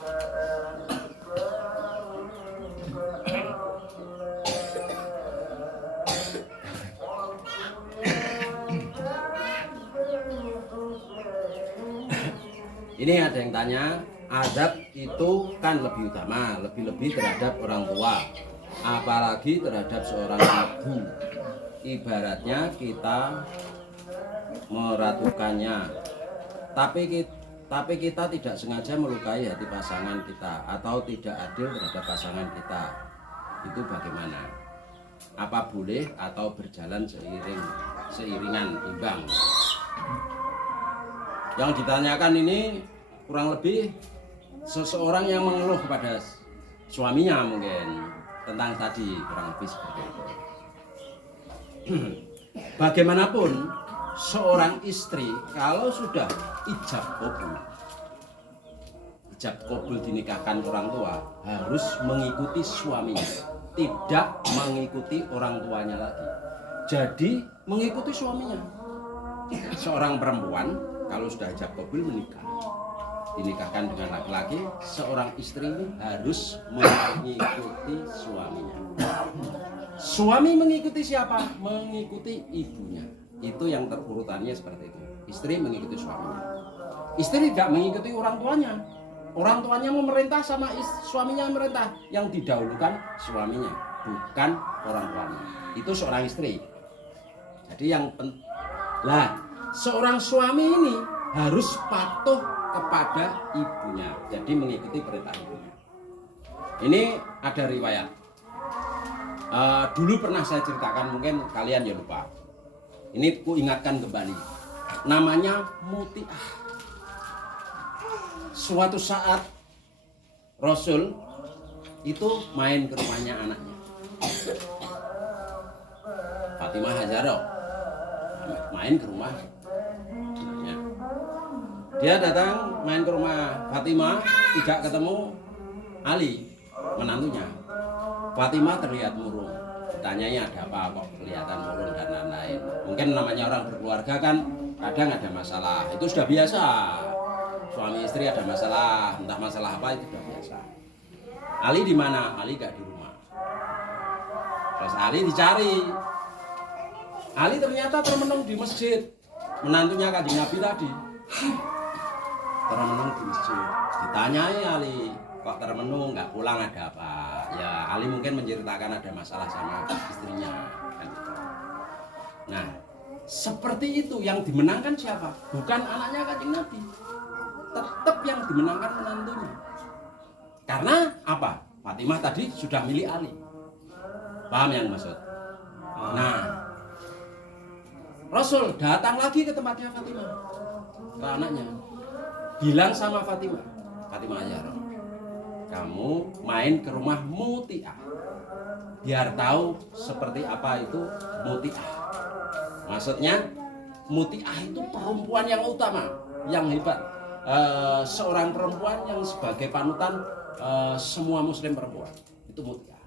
Ini ada yang tanya, adab itu kan lebih utama, lebih-lebih terhadap orang tua, apalagi terhadap seorang ibu. Ibaratnya kita meratukannya, tapi kita tidak sengaja melukai hati pasangan kita atau tidak adil terhadap pasangan kita. Itu bagaimana? Apa boleh atau berjalan seiringan imbang? Yang ditanyakan ini kurang lebih seseorang yang mengeluh kepada suaminya mungkin tentang tadi, kurang lebih seperti itu. Bagaimanapun seorang istri kalau sudah ijab kabul dinikahkan orang tua harus mengikuti suaminya, tidak mengikuti orang tuanya lagi. Jadi mengikuti suaminya. Seorang perempuan kalau sudah ijab kabul dinikahkan dengan laki-laki, seorang istri harus mengikuti suaminya. Suami mengikuti siapa? Mengikuti ibunya. Itu yang terurutannya seperti itu. Istri mengikuti suaminya. Istri tidak mengikuti orang tuanya. Orang tuanya memerintah sama suaminya memerintah. Yang didahulukan suaminya, bukan orang tuanya. Itu seorang istri. Jadi seorang suami ini harus patuh kepada ibunya, jadi mengikuti perintah ibunya. Ini ada riwayat. Dulu pernah saya ceritakan, mungkin kalian ya lupa. Ini ku ingatkan kembali. Namanya Mutiah. Suatu saat Rasul itu main ke rumahnya anaknya, Fatimah Hajarah. Main ke rumah. Dia datang main ke rumah Fatimah, tidak ketemu Ali, menantunya. Fatimah terlihat murung. Ditanyanya ada apa kok kelihatan murung dan lain-lain. Mungkin namanya orang berkeluarga kan kadang ada masalah. Itu sudah biasa. Suami istri ada masalah, entah masalah apa itu sudah biasa. Ali di mana? Ali gak di rumah. Terus Ali dicari. Ali ternyata termenung di masjid. Menantunya Kanjeng Nabi tadi. Termenung di masjid. Ditanyai Ali, kok termenung nggak pulang, ada apa? Ya Ali mungkin menceritakan ada masalah sama istrinya kan. Nah seperti itu yang dimenangkan siapa? Bukan anaknya Kanjeng Nabi, tetap yang dimenangkan menantunya. Karena apa? Fatimah tadi sudah milik Ali. Paham yang maksud? Nah Rasul datang lagi ke tempatnya Fatimah, ke anaknya, bilang sama Fatimah Hajarah, kamu main ke rumah Mutiah, biar tahu seperti apa itu Mutiah. Maksudnya Mutiah itu perempuan yang utama, yang hebat, seorang perempuan yang sebagai panutan semua muslim perempuan, itu Mutiah.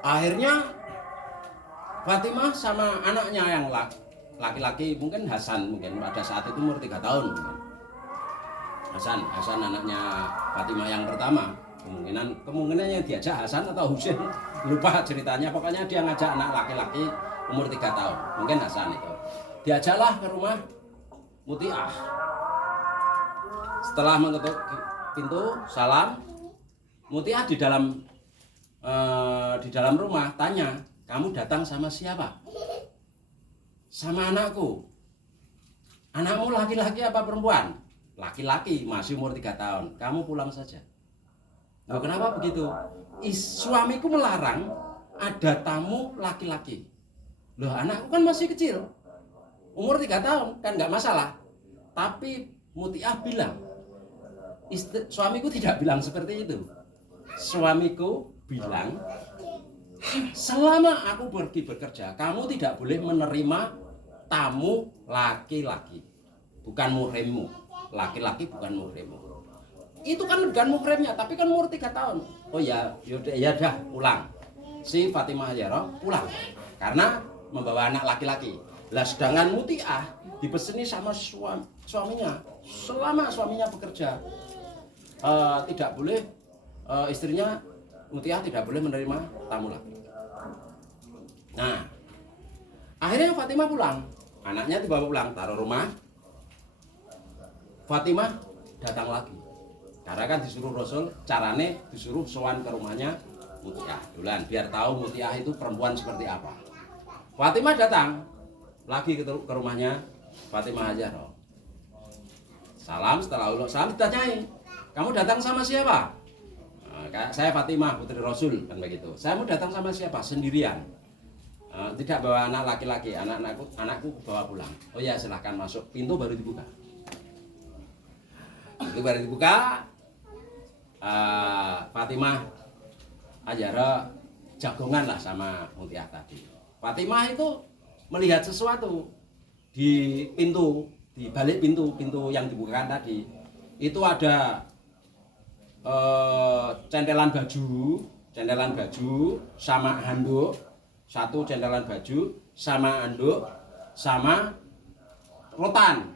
Akhirnya Fatimah sama anaknya yang laki-laki, mungkin Hasan, mungkin pada saat itu umur 3 tahun mungkin. Hasan anaknya Fatimah yang pertama, kemungkinannya diajak Hasan atau Husain, lupa ceritanya. Pokoknya dia ngajak anak laki-laki umur 3 tahun, mungkin Hasan itu. Diajaklah ke rumah Mutiah. Setelah mengetuk pintu, salam. Mutiah di dalam rumah tanya, kamu datang sama siapa? Sama anakku. Anakmu laki-laki apa perempuan? Laki-laki, masih umur 3 tahun. Kamu pulang saja. Loh, kenapa begitu? Suamiku melarang ada tamu laki-laki. Loh, anakku kan masih kecil, umur 3 tahun, kan nggak masalah. Tapi Mutiah bilang, suamiku tidak bilang seperti itu. Suamiku bilang, selama aku pergi bekerja, kamu tidak boleh menerima tamu laki-laki, bukan muhrimmu. Laki-laki bukan muhrimmu. Itu kan bukan muhrimnya, tapi kan umur 3 tahun. Oh ya, yaudah, ya dah pulang. Si Fatimah Hajarah pulang karena membawa anak laki-laki. Lah sedangkan Mutiah dipeseni sama suaminya. Selama suaminya bekerja, tidak boleh istrinya Mutiah tidak boleh menerima tamu lagi. Nah, akhirnya Fatimah pulang, anaknya dibawa pulang, taruh rumah. Fatimah datang lagi, karena kan disuruh Rasul, carane disuruh sowan ke rumahnya Mutiah duluan, biar tahu Mutiah itu perempuan seperti apa. Fatimah datang lagi ke rumahnya Fatimah Hajarah. Salam, setelah uluk salam ditanyai, kamu datang sama siapa? Saya Fatimah putri Rasul, kan begitu. Saya mau datang sama siapa? Sendirian. Tidak bawa anak laki-laki, anakku bawa pulang. Oh ya, silahkan masuk. Pintu baru dibuka. Fatimah Hajarah jagongan lah sama Mutiah tadi. Fatimah itu melihat sesuatu di pintu, di balik pintu yang dibukakan tadi. Itu ada centelan baju sama handuk, satu centelan baju sama handuk sama rotan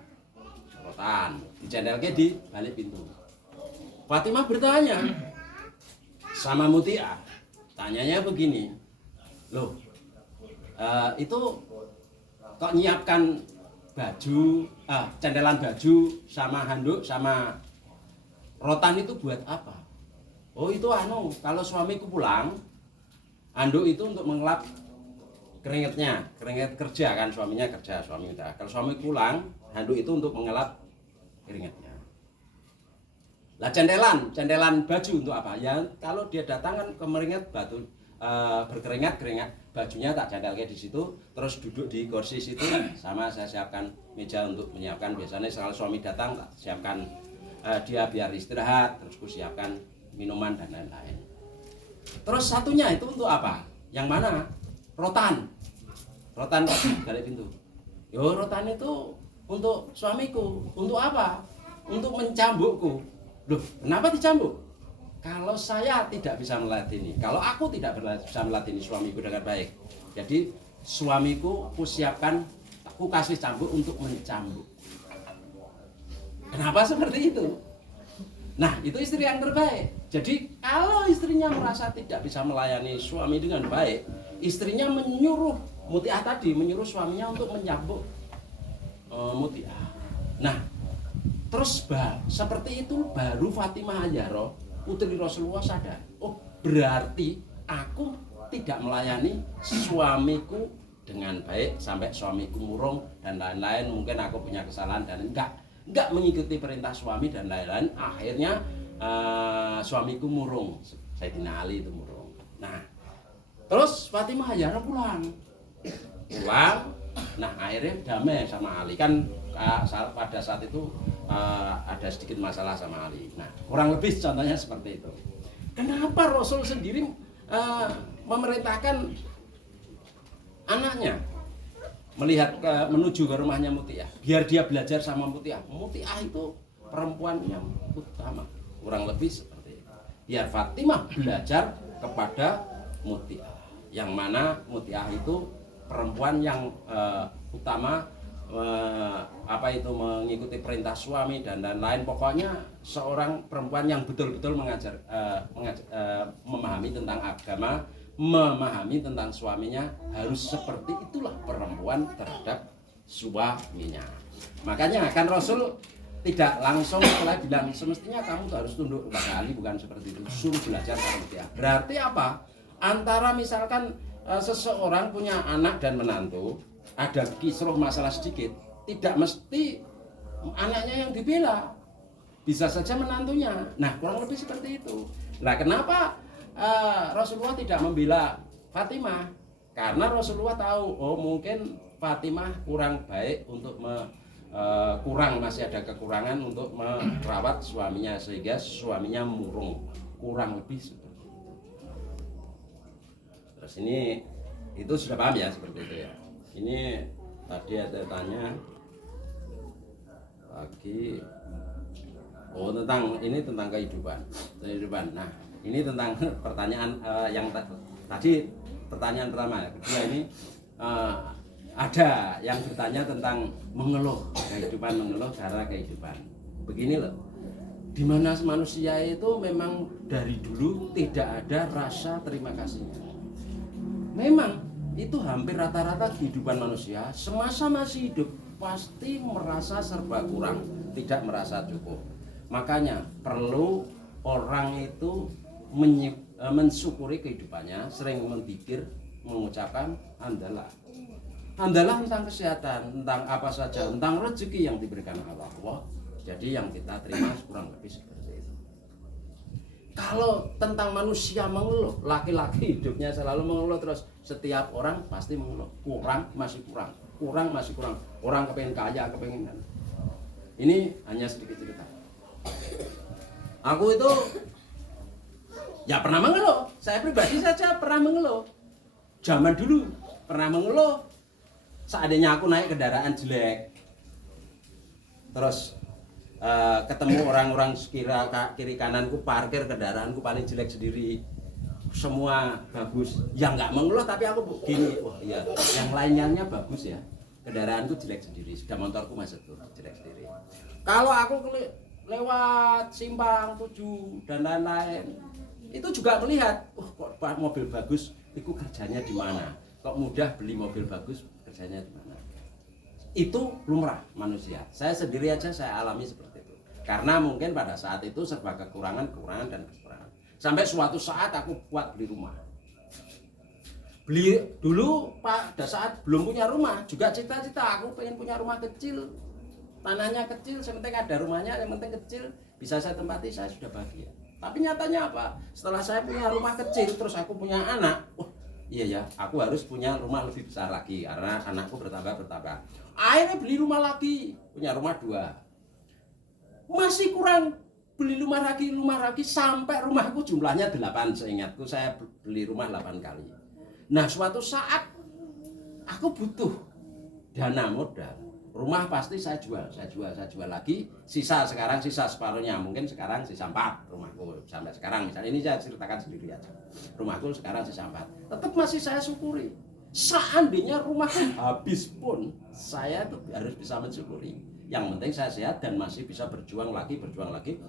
dicentelke di balik pintu. Fatimah bertanya sama Mutiah, tanyanya begini, loh itu kok nyiapkan baju, centelan baju sama handuk sama rotan itu buat apa? Oh itu kalau suamiku pulang, handuk itu untuk mengelap keringet kerja kan, suaminya kerja, suami udah. Kalau suami pulang, handuk itu untuk mengelap keringetnya. Lah centelan baju untuk apa? Ya kalau dia datang kan kemeringat berkeringat, bajunya tak centelke di situ, terus duduk di kursi situ, sama saya siapkan meja untuk menyiapkan. Biasanya kalau suami datang tak siapkan dia biar istirahat, terus ku siapkan minuman dan lain-lain. Terus satunya itu untuk apa? Yang mana? Rotan balik pintu. Yo rotan itu untuk suamiku. Untuk apa? Untuk mencambukku. Loh, kenapa dicambuk? Kalau saya tidak bisa meladeni, kalau aku tidak bisa meladeni suamiku dengan baik, jadi suamiku ku siapkan, aku kasih cambuk untuk mencambuk. Kenapa seperti itu? Nah, itu istri yang terbaik. Jadi kalau istrinya merasa tidak bisa melayani suami dengan baik, istrinya menyuruh Mutiah tadi, menyuruh suaminya untuk mencambuk Mutiah. Nah, terus seperti itu baru Fatimah Hajarah putri Rasulullah sadar, oh berarti aku tidak melayani suamiku dengan baik sampai suamiku murung dan lain-lain. Mungkin aku punya kesalahan dan enggak mengikuti perintah suami dan lain-lain. Akhirnya suamiku murung, Sayyidina Ali itu murung. Nah, terus Fatimah Hajarah pulang. Nah akhirnya damai sama Ali kan. Pada saat itu ada sedikit masalah sama Ali. Nah kurang lebih contohnya seperti itu. Kenapa Rasul sendiri memerintahkan anaknya menuju ke rumahnya Mutiah, biar dia belajar sama Mutiah. Mutiah itu perempuan yang utama, kurang lebih seperti itu. Biar Fatimah belajar kepada Mutiah, yang mana Mutiah itu perempuan yang utama, mengikuti perintah suami dan lain-lain. Pokoknya seorang perempuan yang betul-betul memahami tentang agama, memahami tentang suaminya. Harus seperti itulah perempuan terhadap suaminya. Makanya kan Rasul tidak langsung setelah bilang semestinya kamu harus tunduk kepada Ali, bukan seperti itu. Suruh belajar sama dia. Berarti apa? Antara misalkan seseorang punya anak dan menantu, ada kisruh masalah sedikit, tidak mesti anaknya yang dibela, bisa saja menantunya. Nah kurang lebih seperti itu. Nah kenapa Rasulullah tidak membela Fatimah? Karena Rasulullah tahu, oh mungkin Fatimah kurang baik untuk masih ada kekurangan untuk merawat suaminya, sehingga suaminya murung. Kurang lebih seperti itu. Terus ini itu sudah paham ya seperti itu ya. Ini tadi ada tanya lagi, tentang kehidupan. Nah ini tentang pertanyaan yang tadi pertanyaan pertama. Kedua ini ada yang bertanya tentang mengeluh karena kehidupan. Begini loh, Di mana manusia itu memang dari dulu tidak ada rasa terima kasihnya. Memang itu hampir rata-rata kehidupan manusia semasa masih hidup pasti merasa serba kurang, tidak merasa cukup. Makanya perlu orang itu mensyukuri kehidupannya, sering memikir, mengucapkan hamdalah. Hamdalah tentang kesehatan, tentang apa saja, tentang rezeki yang diberikan Allah. Jadi yang kita terima kurang lebih seperti itu. Kalau tentang manusia mengeluh, laki-laki hidupnya selalu mengeluh terus, setiap orang pasti mengeluh, kurang masih kurang, kurang masih kurang. Orang kepengen kaya, kepengen. Ini hanya sedikit cerita. Aku itu ya pernah mengeluh, saya pribadi saja pernah mengeluh. Zaman dulu pernah mengeluh, seandainya aku naik kendaraan jelek, terus ketemu orang-orang kiri kananku parkir kendaraanku paling jelek sendiri, semua bagus, yang nggak mengeluh tapi aku gini, wah iya, yang lainnya bagus ya, kendaraanku jelek sendiri, sudah motorku masuk tuh jelek sendiri. Kalau aku lewat simpang 7 dan lain-lain, itu juga melihat, kok mobil bagus, itu kerjanya di mana? Kok mudah beli mobil bagus, kerjanya di mana? Itu lumrah manusia. Saya sendiri aja saya alami seperti itu. Karena mungkin pada saat itu serba kekurangan dan kekurangan. Sampai suatu saat aku kuat beli rumah. Beli dulu pada saat belum punya rumah, juga cita-cita aku pengen punya rumah kecil. Tanahnya kecil, sementing ada rumahnya, yang penting kecil, bisa saya tempati, saya sudah bahagia. Tapi nyatanya apa? Setelah saya punya rumah kecil, terus aku punya anak, iya ya, aku harus punya rumah lebih besar lagi karena anakku bertambah. Akhirnya beli rumah lagi, punya rumah 2. Masih kurang, beli rumah lagi sampai rumahku jumlahnya 8. Seingatku saya beli rumah 8 kali. Nah, suatu saat aku butuh dana modal. Rumah pasti saya jual lagi. Sisa separuhnya, mungkin sekarang sisa 4 rumahku sampai sekarang. Misalnya ini saya ceritakan sendiri aja. Rumahku sekarang sisa 4. Tetap masih saya syukuri. Seandainya rumahku habis pun, saya tuh harus bisa mensyukuri. Yang penting saya sehat dan masih bisa berjuang lagi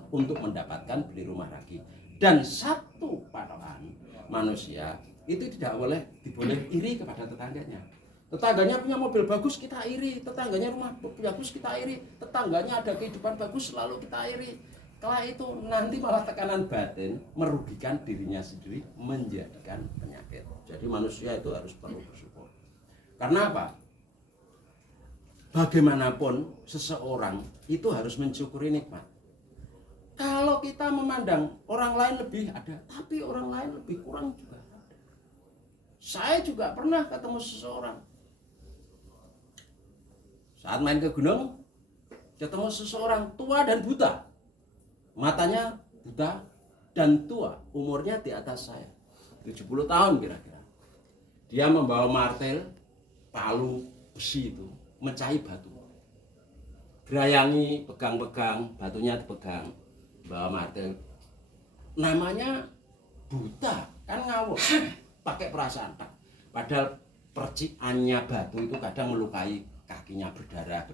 untuk mendapatkan beli rumah lagi. Dan satu patokan manusia itu tidak boleh iri kepada tetangganya. Tetangganya punya mobil bagus kita iri, tetangganya rumah bagus kita iri, tetangganya ada kehidupan bagus selalu kita iri. Kalau itu nanti malah tekanan batin merugikan dirinya sendiri, menjadikan penyakit. Jadi manusia itu harus perlu bersyukur. Karena apa? Bagaimanapun seseorang itu harus mensyukuri nikmat. Kalau kita memandang orang lain lebih ada, tapi orang lain lebih kurang juga ada. Saya juga pernah ketemu seseorang. Saat main ke gunung, ketemu seseorang tua dan buta. Matanya buta dan tua, umurnya di atas saya. 70 tahun kira-kira. Dia membawa martel, palu, besi itu, mecahi batu. Gerayangi, pegang-pegang, batunya dipegang, bawa martel. Namanya buta, kan ngawur, pakai perasaan. Padahal percikannya batu itu kadang melukai kakinya, berdarah.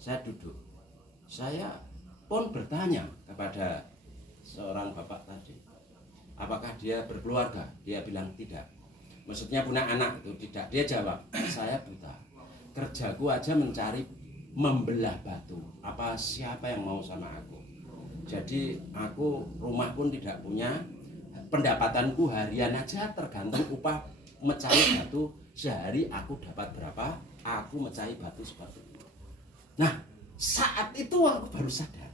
Saya duduk, saya pun bertanya kepada seorang bapak tadi, apakah dia berkeluarga? Dia bilang tidak. Maksudnya punya anak itu tidak. Dia jawab, saya buta. Kerjaku aja mencari membelah batu. Apa siapa yang mau sama aku? Jadi aku rumah pun tidak punya. Pendapatanku harian aja tergantung upah mecahi batu. Sehari aku dapat berapa? Aku mecahi batu seperti itu. Nah, saat itu aku baru sadar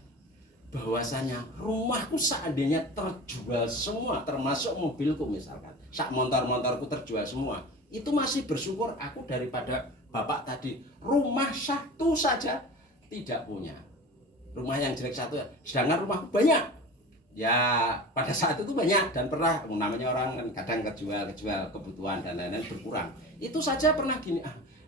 bahwasanya rumahku seandainya terjual semua, termasuk mobilku misalkan, sak motor-motorku terjual semua, itu masih bersyukur aku daripada bapak tadi rumah satu saja tidak punya. Rumah yang jelek satu, sedangkan rumahku banyak. Ya pada saat itu banyak dan pernah, namanya orang kadang kejual kebutuhan dan lain-lain berkurang. Itu saja pernah gini,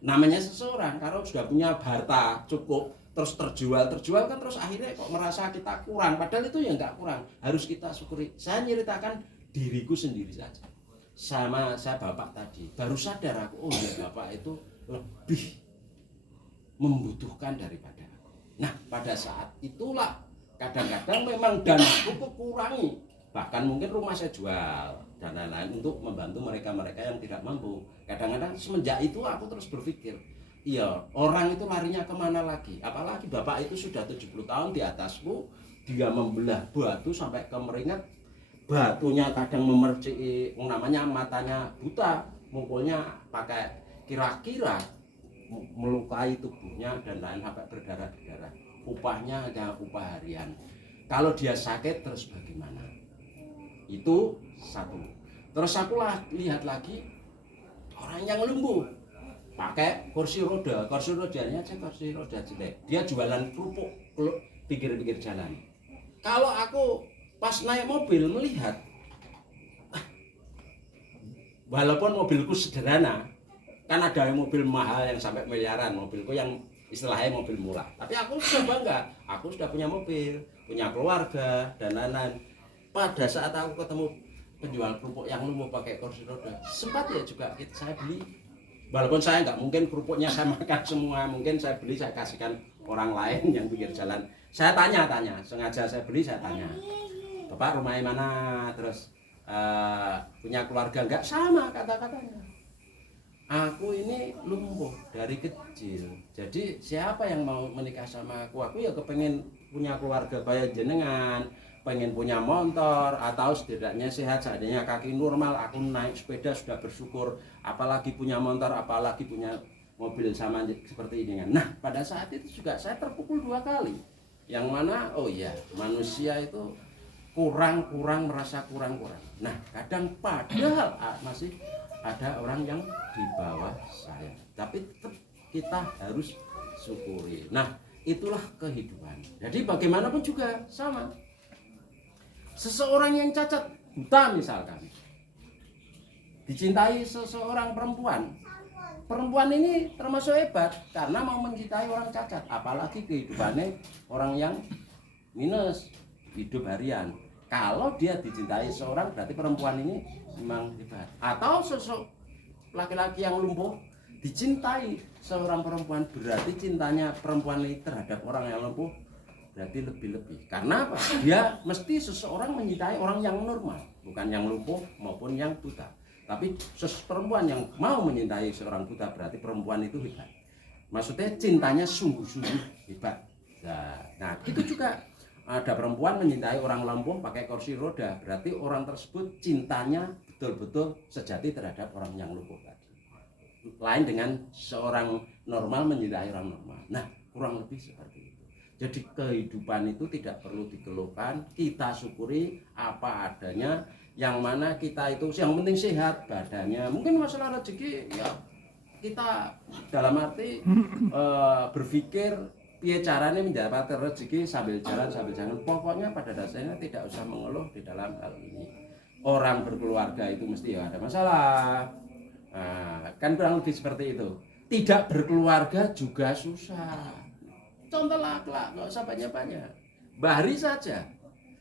namanya seseorang kalau sudah punya harta cukup terus terjual kan terus akhirnya kok merasa kita kurang, padahal itu ya nggak kurang, harus kita syukuri. Saya nyeritakan diriku sendiri saja. Sama saya bapak tadi baru sadar aku, oh ya bapak itu lebih membutuhkan daripada aku. Nah pada saat itulah Kadang-kadang memang danaku kekurangi, bahkan mungkin rumah saya jual dan lain-lain untuk membantu mereka-mereka yang tidak mampu. Kadang-kadang semenjak itu aku terus berpikir, iya, orang itu larinya kemana lagi? Apalagi bapak itu sudah 70 tahun di atasku, dia membelah batu sampai kemeringat, batunya kadang memercik, namanya matanya buta, mukulnya pakai kira-kira, melukai tubuhnya dan lain sampai berdarah-darah. Upahnya hanya upah harian. Kalau dia sakit terus bagaimana? Itu satu. Terus aku lihat lagi orang yang lumpuh pakai kursi rodanya aja kursi roda jelek. Dia jualan kerupuk pinggir-pinggir jalan. Kalau aku pas naik mobil melihat, walaupun mobilku sederhana, kan ada mobil mahal yang sampai miliaran, mobilku yang istilahnya mobil murah. Tapi aku sudah bangga, aku sudah punya mobil, punya keluarga dan lain-lain. Pada saat aku ketemu penjual kerupuk yang lumpuh pakai kursi roda, sempat ya juga saya beli. Walaupun saya nggak mungkin kerupuknya saya makan semua, mungkin saya beli saya kasihkan orang lain yang pinggir jalan. Saya tanya, sengaja saya beli, saya tanya, Bapak rumahnya mana? Terus punya keluarga nggak? Sama kata-katanya. Aku ini lumpuh dari kecil, jadi siapa yang mau menikah sama aku? Aku ya kepengen punya keluarga kayak jenengan, pengen punya motor atau setidaknya sehat, seadanya kaki normal, aku naik sepeda sudah bersyukur, apalagi punya motor, apalagi punya mobil sama seperti ini kan. Nah pada saat itu juga saya terpukul 2 kali, yang mana oh iya manusia itu kurang merasa kurang. Nah kadang padahal masih ada orang yang di bawah saya, tapi tetap kita harus syukuri. Nah itulah kehidupan. Jadi bagaimanapun juga sama. Seseorang yang cacat buta misalkan dicintai seseorang perempuan ini termasuk hebat karena mau mencintai orang cacat, apalagi kehidupannya orang yang minus hidup harian. Kalau dia dicintai seorang berarti perempuan ini memang hebat. Atau sosok laki-laki yang lumpuh dicintai seorang perempuan, berarti cintanya perempuan ini terhadap orang yang lumpuh berarti lebih-lebih. Karena apa? Dia mesti seseorang mencintai orang yang normal, bukan yang lumpuh maupun yang buta. Tapi perempuan yang mau mencintai seorang buta berarti perempuan itu hebat. Maksudnya cintanya sungguh-sungguh hebat. Nah itu juga ada perempuan mencintai orang lumpuh pakai kursi roda, berarti orang tersebut cintanya betul-betul sejati terhadap orang yang lumpuh tadi. Lain dengan seorang normal mencintai orang normal. Nah kurang lebih seperti itu. Jadi kehidupan itu tidak perlu dikeluhkan, kita syukuri apa adanya, yang mana kita itu yang penting sehat badannya. Mungkin masalah rezeki ya kita dalam arti berpikir piye caranya mendapatkan rezeki sambil jalan. Pokoknya pada dasarnya tidak usah mengeluh di dalam hal ini. Orang berkeluarga itu mesti ya ada masalah. Kan kurang lebih seperti itu. Tidak berkeluarga juga susah. Contoh akhlak, nggak usah banyak-banyak. Bahri saja.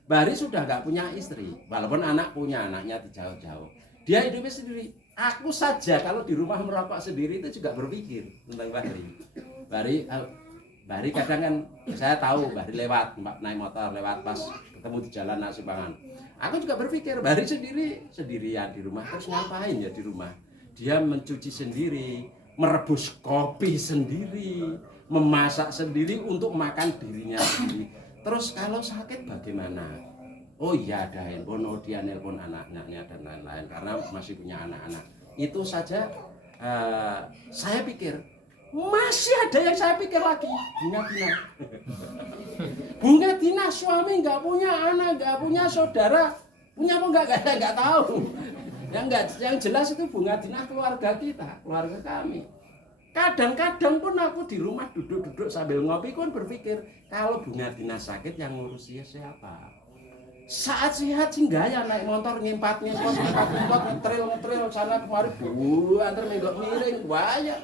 Bahri sudah nggak punya istri, walaupun anak punya, anaknya di jauh-jauh. Dia hidupnya sendiri. Aku saja kalau di rumah merokok sendiri itu juga berpikir tentang Bahri. Bahri kadang kan saya tahu Bahri lewat naik motor lewat pas ketemu di jalan Nasibangan. Aku juga berpikir Bahri sendirian di rumah, terus ngapain ya di rumah? Dia mencuci sendiri, merebus kopi sendiri, memasak sendiri untuk makan dirinya sendiri. Terus kalau sakit bagaimana? Oh iya ada handphone, oh dia nelpon anak-anaknya dan lain-lain karena masih punya anak-anak. Itu saja saya pikir masih ada yang saya pikir lagi Bunga Dina suami nggak punya anak, nggak punya saudara, punya apa nggak tahu. Yang jelas itu Bunga Dina keluarga kita, keluarga kami. Kadang-kadang pun aku di rumah duduk-duduk sambil ngopi pun berpikir kalau Bunga Dina sakit yang ngurusinya siapa? Saat sehat sih enggak ya naik motor ngimpat ngetril sana kemari antar menggok miring banyak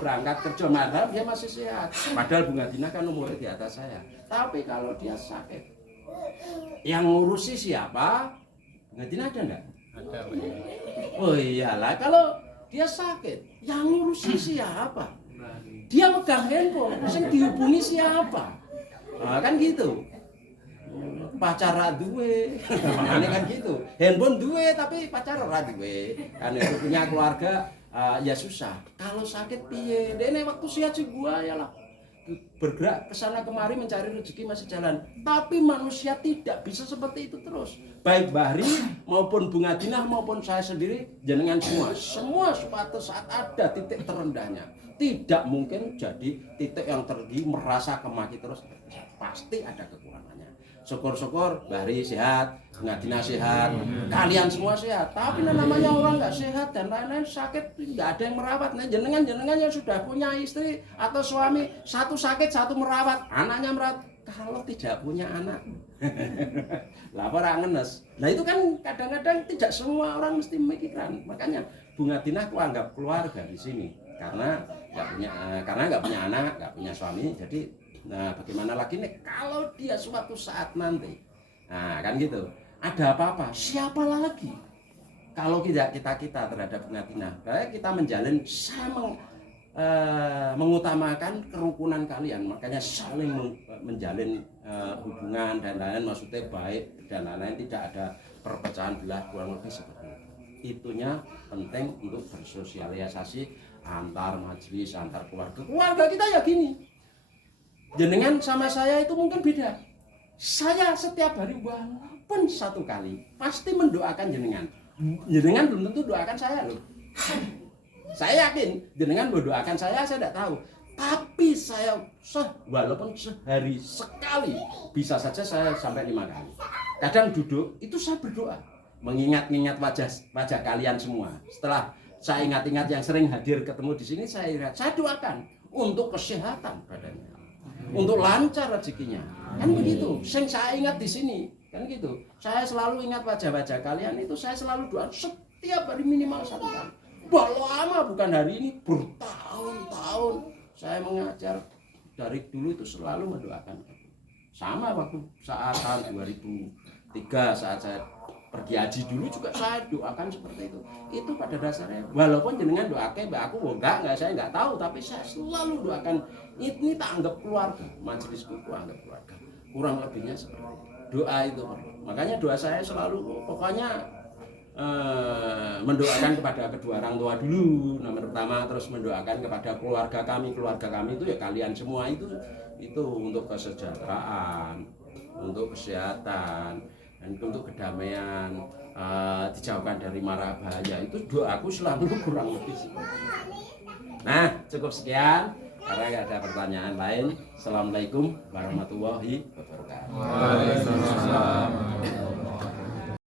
berangkat kerja malam dia masih sehat. Padahal Bunga Dina kan umurnya di atas saya. Tapi kalau dia sakit yang ngurusi siapa? Bunga Dina ada enggak? Ada. Oh iyalah kalau dia sakit yang ngurusi siapa? Dia megang handphone, yang dihubungi siapa? Nah, kan gitu. pacar ra duwe. Makanya kan gitu. Handphone duwe tapi pacar ora duwe. Kan itu punya keluarga ya susah. Kalau sakit piye? Dene waktu sehat sih gua ya lah. Bergerak ke sana kemari mencari rezeki masih jalan. Tapi manusia tidak bisa seperti itu terus. Baik Bahri maupun Bunga Dinah maupun saya sendiri, jenengan semua suatu saat ada titik terendahnya. Tidak mungkin jadi titik yang tertinggi merasa kemaki terus. Pasti ada kekurangannya. Syukur-syukur Bahri sehat, Bunga Dinah sehat, kalian semua sehat. Tapi namanya orang nggak sehat dan lain-lain sakit, nggak ada yang merawat. Nah, jenengan yang sudah punya istri atau suami, satu sakit, satu merawat, anaknya merawat. Kalau tidak punya anak, lapor ngenes. Nah itu kan kadang-kadang tidak semua orang mesti memikirkan. Makanya Bunga Dinah aku anggap keluarga di sini karena nggak punya anak, nggak punya suami. Jadi nah bagaimana lagi nih kalau dia suatu saat nanti, nah kan gitu, ada apa-apa, siapa lagi? Kalau kita terhadap Bunga Dinah, baik kita menjalin mengutamakan kerukunan kalian, makanya saling menjalin hubungan dan lain-lain, maksudnya baik dan lain-lain, tidak ada perpecahan belah, kurang lebih seperti itu. Itunya penting untuk bersosialisasi antar majelis, antar keluarga kita ya gini. Jenengan sama saya itu mungkin beda. Saya setiap hari walaupun satu kali pasti mendoakan jenengan. Jenengan belum tentu doakan saya loh. Saya yakin jenengan mendoakan saya tidak tahu. Tapi saya walaupun sehari sekali bisa saja saya sampai 5 kali. Kadang duduk itu saya berdoa, mengingat-ingat wajah kalian semua. Setelah saya ingat-ingat yang sering hadir ketemu di sini, saya doakan untuk kesehatan badannya, untuk lancar rezekinya, kan begitu. Saya ingat di sini, kan gitu. Saya selalu ingat wajah-wajah kalian itu, saya selalu doa setiap hari minimal 1 kali. Lama bukan hari ini, bertahun-tahun saya mengajar dari dulu itu selalu mendoakan. Sama waktu saat tahun 2003 saat saya pergi haji dulu juga saya doakan seperti itu. Itu pada dasarnya, walaupun jenengan doakan mbak aku, enggak saya enggak tahu, tapi saya selalu doakan. Ini tak anggap keluarga, majelisku anggap keluarga. Kurang lebihnya seperti itu. Doa itu, makanya doa saya selalu pokoknya mendoakan kepada kedua orang tua dulu nomor pertama, terus mendoakan kepada keluarga kami itu ya kalian semua itu untuk kesejahteraan, untuk kesehatan, dan untuk kedamaian, dijauhkan dari mara bahaya. Itu doaku selalu kurang lebih seperti itu. Nah cukup sekian karena nggak ada pertanyaan lain. Assalamualaikum warahmatullahi wabarakatuh.